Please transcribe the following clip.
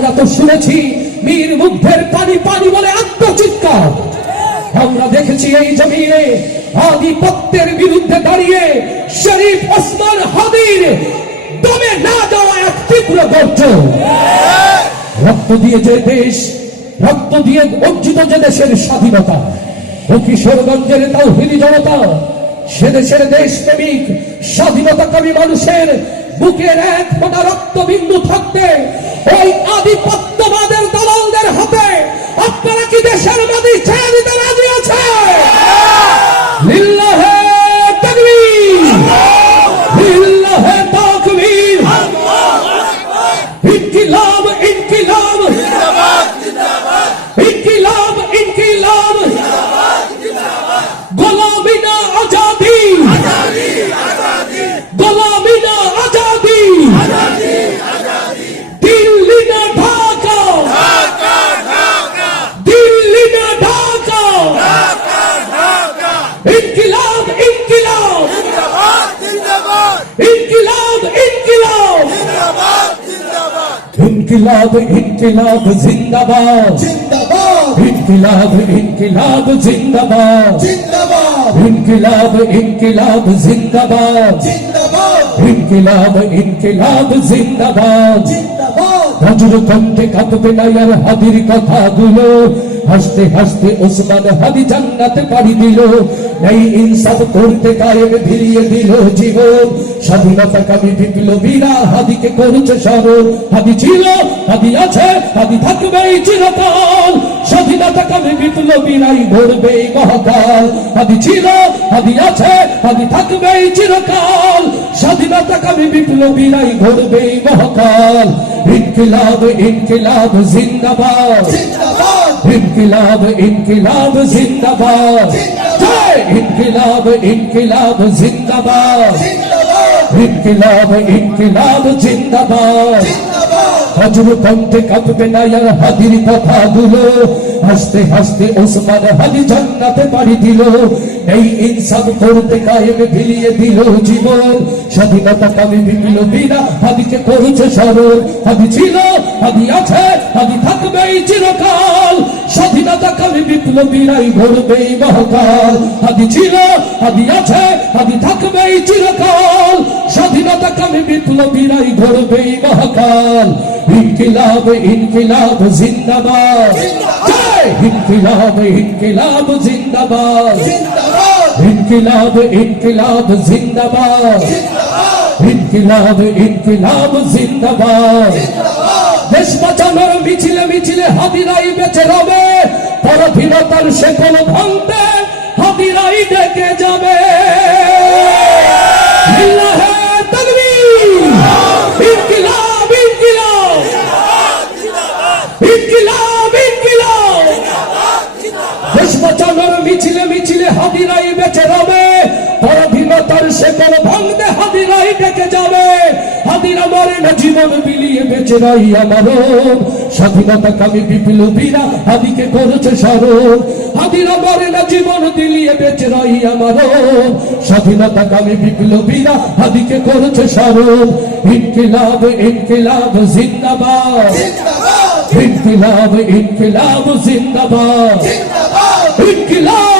আমরা তো শুনেছি মীর মুগ্ধের পানি পানি বলে আত্মচিৎকার। আমরা দেখেছি এই জমিনে আধিপত্যের বিরুদ্ধে দাঁড়িয়ে শরীফ ওসমান হাদির দমে না দেওয়া এক তীব্র গর্জন। রক্ত দিয়ে যে দেশ, রক্ত দিয়ে অর্জিত যে দেশের স্বাধীনতা, ও কিশোরগঞ্জের তাওহীদি জনতা, সে দেশের দেশপ্রেমিক স্বাধীনতাকামী মানুষের বুকের এক ফোঁটা রক্তবিন্দু থাকতে ওই আধিপত্যবাদের দালালদের হাতে আপনারা কি দেশের মাটি ছেড়ে দিতে রাজি আছে? লিল্লাহে তাকবীর, লিল্লাহে তাকবীর, ইনকিলাব ইনকিলাব জিন্দাবাদ জিন্দাবাদ, ইনকিলাব ইনকিলাব জিন্দাবাদ জিন্দাবাদ, গোলামি না আজাদি আজাদি আজাদি, গোলামি না আজাদি আজাদি আজাদি, দিল্লি না ঢাকা ঢাকা ঢাকা, দিল্লি না ঢাকা ঢাকা ঢাকা, ইনকিলাব ইনকিলাব জিন্দাবাদ জিন্দাবাদ, ইনকিলাব ইনকিলাব জিন্দাবাদ জিন্দাবাদ, ইনকিলাব ইনকিলাব জিন্দাবাদ জিন্দাবাদ, ইনকিলাব ইনকিলাব জিন্দাবাদ জিন্দাবাদ, ইনকিলাব ইনকিলাব জিন্দাবাদ জিন্দাবাদ, ইনকিলাব ইনকিলাব জিন্দাবাদ জিন্দাবাদ। রাজুর কণ্ঠে কাঁপবে না আর হাদির কথাগুলো, হাসতে হাসতে ওসমান হাদি জান্নাতে পাড়ি দিল। এই ইনসাফ করতে কায়েম ভিড়িয়ে দিল জীবন, স্বাধীনতাকামী বিপ্লবীরা হাদিকে করেছে স্মরণ। হাদি ছিল, হাদি আছে, হাদি থাকবে চিরকাল, স্বাধীনতাকামী বিপ্লবীরাই গড়বে মহাকাল। হাদি ছিল, হাদি আছে, হাদি থাকবে চিরকাল, স্বাধীনতাকামী বিপ্লবীরাই গড়বে মহাকাল। ইনকিলাব ইনকিলাব জিন্দাবাদ জিন্দাবাদ, ইনকিলাব ইনকিলাব জিন্দাবাদ জিন্দাবাদ, ইনকিলাব ইনকিলাব জিন্দাবাদ জিন্দাবাদ, ইনকিলাব ইনকিলাব জিন্দাবাদ জিন্দাবাদ। হজর কণ্ঠে কাঁপবে না আর হাদির কথাগুলো, হাসতে হাসতে ওসমান হাদি জান্নাতে পাড়ি দিল। এই ইনসাফ করতে কায়েম ভিড়িয়ে দিল জীবন, স্বাধীনতাকামী বিপ্লবীরা হাদিকে করেছে স্মরণ। হাদি ছিল, হাদি আছে, হাদি থাকবে চিরকাল, স্বাধীনতাকামী বিপ্লবীরাই গড়বে মহাকাল। হাদি ছিল, হাদি আছে, হাদি থাকবে চিরকাল, স্বাধীনতাকামী বিপ্লবীরাই গড়বে মহাকাল। ইনকিলাব ইনকিলাব জিন্দাবাদ জিন্দাবাদ, ইনকিলাব ইনকিলাব জিন্দাবাদ জিন্দাবাদ, ইনকিলাব ইনকিলাব জিন্দাবাদ জিন্দাবাদ, ইনকিলাব ইনকিলাব জিন্দাবাদ জিন্দাবাদ। দেশ বাঁচানোর মিছিলে মিছিলে হাদিরাই বেঁচে রবে, পরাধীনতার শেকল ভাঙতে হাদিরাই ডেকে যাবে। লিল্লাহে তাকবীর, ইনকিলাব ইনকিলাব ইনকিলাব ইনকিলাব, দেশ বাঁচানোর মিছিলে মিছিলে হাদিরাই বেঁচে রবে, পরাধীনতার শেকল ভাঙতে হাদিরাই ডেকে যাবে। হাদিরা মরে না, জীবন বিলিয়ে বেঁচে রই আমারণ, স্বাধীনতাকামী বিপ্লবীরা হাদিকে করেছে স্মরণ। হাদিরা মরে না, জীবন দিলিয়ে বেঁচে রই আমারণ, স্বাধীনতাকামী বিপ্লবীরা হাদিকে করেছে স্মরণ। ইনকিলাব ইনকিলাব জিন্দাবাদ জিন্দাবাদ, ইনকিলাব ইনকিলাব জিন্দাবাদ জিন্দাবাদ, ইনকিলাব